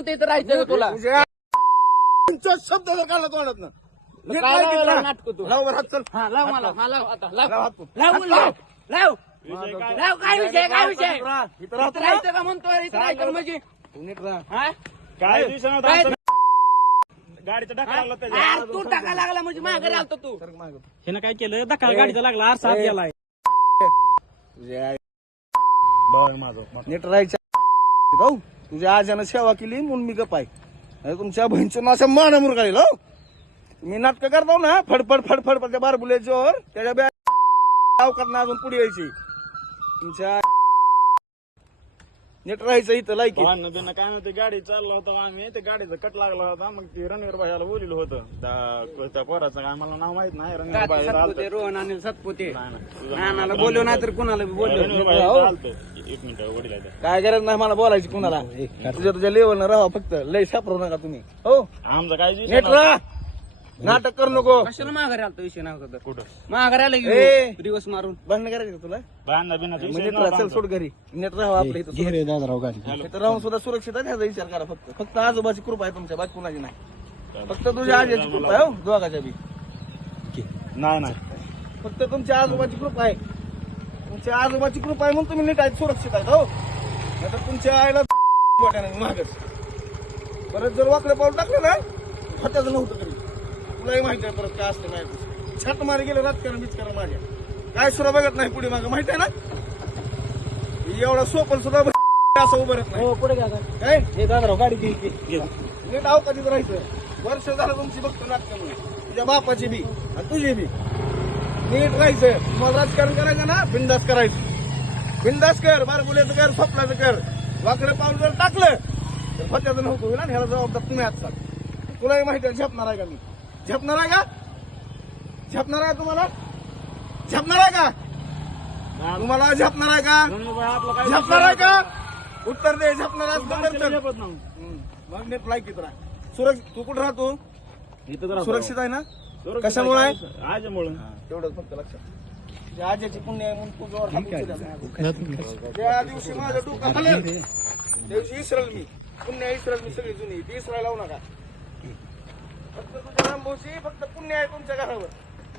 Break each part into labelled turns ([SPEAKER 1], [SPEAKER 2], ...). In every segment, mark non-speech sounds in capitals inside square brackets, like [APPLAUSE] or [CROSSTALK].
[SPEAKER 1] म्हणते इथं राहायचं का तुला?
[SPEAKER 2] तुझ्या शब्द जर काढला तोंडात ना
[SPEAKER 1] काय नाटकं तू?
[SPEAKER 2] लाव बरं हात चल.
[SPEAKER 1] हा लाव मला हा लाव आता लाव.
[SPEAKER 2] लाव हात तू.
[SPEAKER 1] लाव बोल, लाव. लाव.
[SPEAKER 3] विषय काय?
[SPEAKER 1] लाव काय विषय काय विषय
[SPEAKER 2] इथं राहा, इथं राहा.
[SPEAKER 1] इथं राहायचं का म्हणतोय? इथं राहायचं म्हणजे?
[SPEAKER 2] तू नीट राहा.
[SPEAKER 1] हा?
[SPEAKER 3] काय दिवसानं
[SPEAKER 1] काय?
[SPEAKER 3] गाडीचा टाका लागला त्याच्या.
[SPEAKER 1] यार, तू टाका लागला म्हणजे मागे आलतो तू.
[SPEAKER 2] सरक मागं.
[SPEAKER 4] हिनं काय केलं? दखल गाडीचा लागला आरसा हात गेलाय
[SPEAKER 2] तुझ्या आई- नीट राहायच्या राहू तुझ्या आजानं सेवा केली म्हणून मी गप आहे. तुमच्या बहिणीचं नाशा मान मुरगाळी हो मी नाटकं करतो ना फडफड फडफड फड त्या बारबुल्याच्यावर त्याच्या बॅ अवकात ना अजून पुढे यायची. तुमच्या नीट राहायचं इथं लायकी
[SPEAKER 3] भांडणं बिणं काय नव्हते गाडी चालला होता आम्ही? ते गाडीचा कट लागला होता मग ते रणवीर भाईला बोलिलं होतं. त्या त्या पोराचं काय मला नाव माहीत नाही रणवीर भाई
[SPEAKER 1] सातपुते रोहन अनिल सातपुते. नानाला बोलव नाही. तर कुणाला बी बोलव
[SPEAKER 3] रणवीर भाई
[SPEAKER 2] हो.
[SPEAKER 3] चालतो एक मिनिट वडील आहे.
[SPEAKER 2] काय गरज नाही मला बोलायची कुणाला. तुझ्या तुझ्या लेवलनं राहा फक्त. लय सापरू नका तुम्ही. हो?
[SPEAKER 3] आमचं काय विषय
[SPEAKER 2] नीट. राहा. नाटक करू नको.
[SPEAKER 1] कशाला माघारी आलतो विषय नव्हता तर
[SPEAKER 3] कुठं?
[SPEAKER 1] माघारी आला
[SPEAKER 2] ए.
[SPEAKER 1] की दिवस मारून.
[SPEAKER 2] भांडण करायचं का तुला? राहा
[SPEAKER 3] नव्हता
[SPEAKER 2] चल. सोड घरी. नीट राहा आपल्या इथं सुरक्षित. इथं राहून सुद्धा सुरक्षित आहे ह्याचा विचार करा फक्त. फक्त आजोबाची कृपा आहे तुमच्या बाकी कुणाची नाही. फक्त तुझ्या आजीची कृपा आहे हो दोघाच्या बी.
[SPEAKER 3] नाही नाही.
[SPEAKER 2] फक्त तुमच्या आजोबाची कृपा आहे. तुमच्या आजोबाची कृपा आहे म्हणून तुम्ही नीट आहेत सुरक्षित आहेत हो. नाहीतर तुमच्या आईला [LAUGHS] बोटाने मागच परत जर वाकडं पाऊल टाकलं ना होत्याचं नव्हतं तरी. तुलाही माहिती आहे परत काय असतं नाही छाट मारे गेलं राजकारण बिचकारण माझ्या काय सुद्धा बघत नाही पुढे मागं माहिती आहे ना? एवढा सोपल सुद्धा [LAUGHS] असं उभं नाही.
[SPEAKER 4] हो पुढे
[SPEAKER 2] काय?
[SPEAKER 4] हे दादा गाडी.
[SPEAKER 2] नीट अवकाशीत राहायचं. वर्ष झालं तुमची बघतो नाटकामुळे तुझ्या बापाची बी आणि तुझी बी. नीट राहायचं. तुम्हाला राजकारण करायचं ना बिंदास करायचं. बिंदास कर बारबुल्याचं कर स्वप्नाचं कर. वाकडे पाऊल जर टाकलं तर फत्याचं नव्हतं होईल आणि ह्याला जबाबदार तुम्ही आजचा तुलाही माहिती आहे झेपणार आहे का मी? झेपणार आहे का? झेपणार आहे तुम्हाला? झेपणार आहे का? तुम्हाला झेपणार आहे का? झेपणार आहे का? उत्तर दे झेपणार. मग नीट लायकीत राहा. सुरक्षित तू कुठं राहतो. सुरक्षित आहे ना? कशामुळे
[SPEAKER 3] आहे? आजमुळे.
[SPEAKER 2] तेवढंच फक्त लक्षात. तुझ्या आजीची पुण्य आहे म्हणून तुझ्यावर हात उचलला. त्या दिवशी माझं डोकं हललं त्या दिवशी इसरल मी. पुण्य इसरल मी सगळी जुनी. ती इसरायला लावू नका. फक्त तुझ्या रामभाऊची फक्त पुण्य आहे तुमच्या घरावर.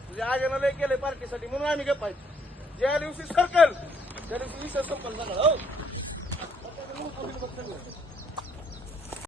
[SPEAKER 2] तुझ्या आजीनं लय केलंय पार्टीसाठी म्हणून आम्ही गप्प आहेत ज्या दिवशी सरकल त्या दिवशी विषय संपल सगळं हो.